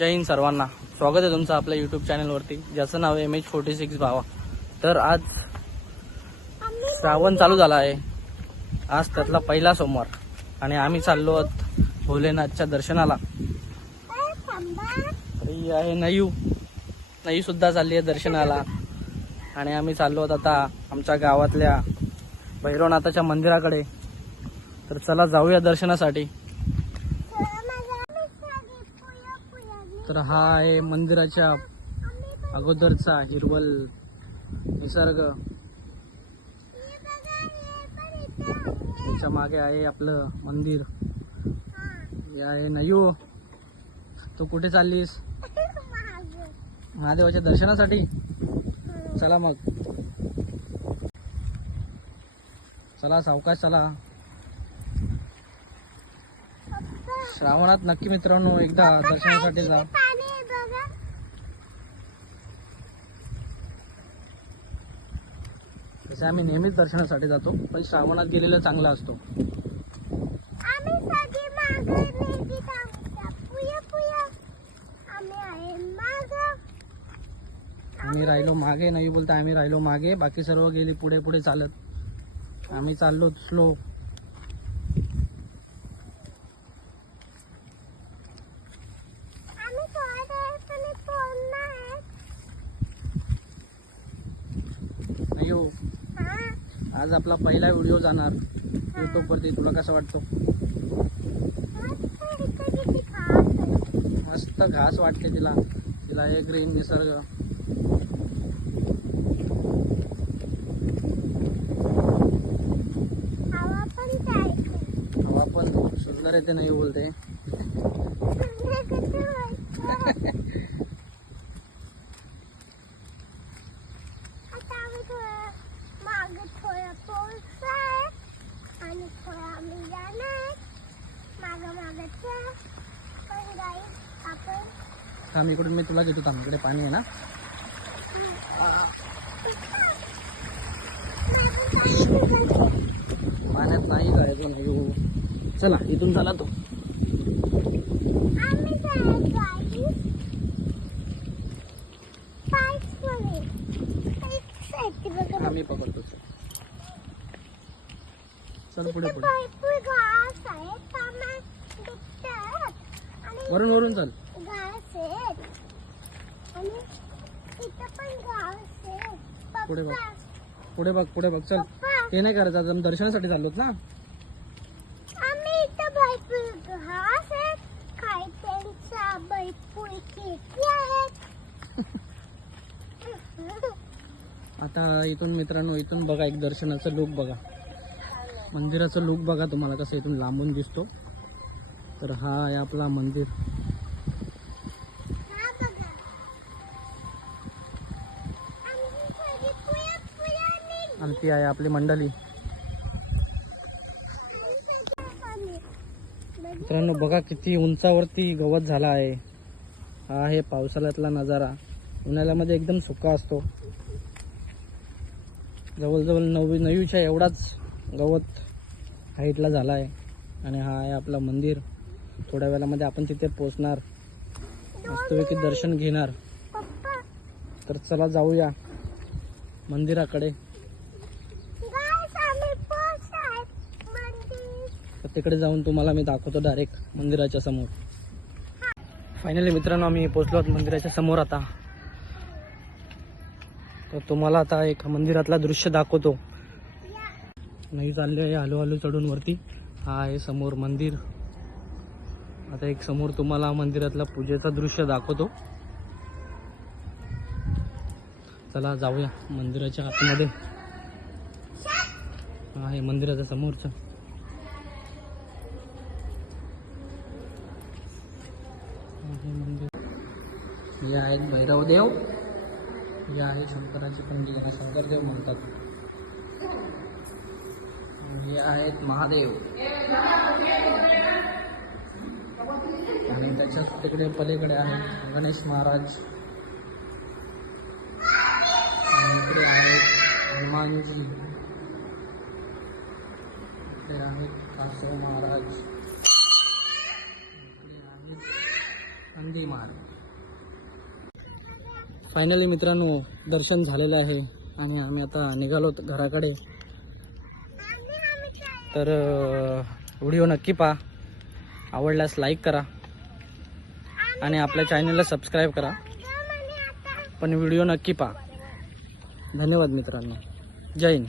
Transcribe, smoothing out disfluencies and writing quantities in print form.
जय हिंद सर्वांना. स्वागत आहे तुमचं आपल्या यूट्यूब चॅनलवरती ज्याचं नाव आहे MH46 भावा. तर आज श्रावण चालू झाला आहे. आज त्यातला पहिला सोमवार आणि आम्ही चाललो आहोत भोलेनाथच्या दर्शनाला. ही आहे नयू सुद्धा चालली आहे दर्शनाला आणि आम्ही चाललो आहोत आता आमच्या गावातल्या भैरवनाथाच्या मंदिराकडे. तर चला जाऊया दर्शनासाठी. तर हा आहे मंदिराच्या अगोदरचा हिरवल निसर्ग. त्याच्या मागे आहे आपलं मंदिर. हे आहे नयू. तू कुठे चाललीस? महादेवाच्या दर्शनासाठी. चला मग, चला सावकाश चला. श्रावणात नक्की मित्रांनो एकदा दर्शनासाठी जा. तसे आम्ही नेहमीच दर्शनासाठी जातो, पण श्रावणात गेलेलं चांगला असतो. आम्ही राहिलो मागे. नाही बोलता आम्ही राहिलो मागे. बाकी सर्व गेली पुढे पुढे चालत. आम्ही चाललो स्लो. आज आपला पहिला व्हिडिओ जाणार YouTube वरती. तुला कसं वाटतं? मस्त घास वाटते तिला. हे ग्रीन निसर्ग. हवा पण सुंदर येते. नाही बोलते. थांब इकडून मी तुला घेतो. थांब, इकडे पाणी आहे ना. पाण्यात नाही जायचो नाही. चला इथून चला तो. आम्ही पकडतो. चल पुढे पुढे. वरून वरून चल. पुढे बघ, पुढे बघ, पुढे बघ. चल, हे नाही करायचं. आम्ही दर्शनासाठी चाललोत ना. आता इथून मित्रांनो इथून बघा एक दर्शनाचं लुक बघा. मंदिराचं लुक बघा तुम्हाला कसं इथून लांबून दिसतो. तर हा आहे आपला मंदिर. आणि ती आहे आपली मंडळी. मित्रांनो बघा किती उंचावरती गवत झाला आहे. हा आहे पावसाळ्यातला नजारा. उन्हाळ्यामध्ये एकदम सुका असतो. जवळजवळ नयूच्या एवढाच गवत हाईटला झाला आहे. आणि हा आहे आपला मंदिर. थोड्या वेळामध्ये आपण तिथे पोहोचणार, मस्तपैकी दर्शन घेणार. तर चला जाऊया मंदिराकडे. तिकडे जाऊन तुम्हाला मी दाखवतो डायरेक्ट मंदिराच्या समोर. फायनली मित्रांनो आम्ही पोहोचलो आहोत मंदिराच्या समोर. आता तर तुम्हाला आता एक मंदिरातला दृश्य दाखवतो. नाही चालले आहे हळूहळू चढून वरती. हा आहे समोर मंदिर. आता एक समोर तुम्हाला मंदिरातला पूजेचा दृश्य दाखवतो. चला जाऊया मंदिराच्या आतमध्ये. हा आहे मंदिराच्या समोरचं. हे आहेत भैरवदेव. हे आहे शंकराची पिंडी, यांना शंकरदेव म्हणतात. हे आहेत महादेव. आणि त्याच्या तिकडे पलीकडे आहे गणेश महाराज. इकडे आहेत हनुमानजी. इकडे आहेत कासव महाराज. अंधी मार. फायनली मित्रांनो दर्शन झालेलं आहे आणि आम्ही आता निघालो घराकडे. तर व्हिडिओ नक्की पहा, आवडल्यास लाईक करा आणि आपल्या चॅनलला सबस्क्राईब करा. पण व्हिडिओ नक्की पहा. धन्यवाद मित्रांनो. जय हिंद.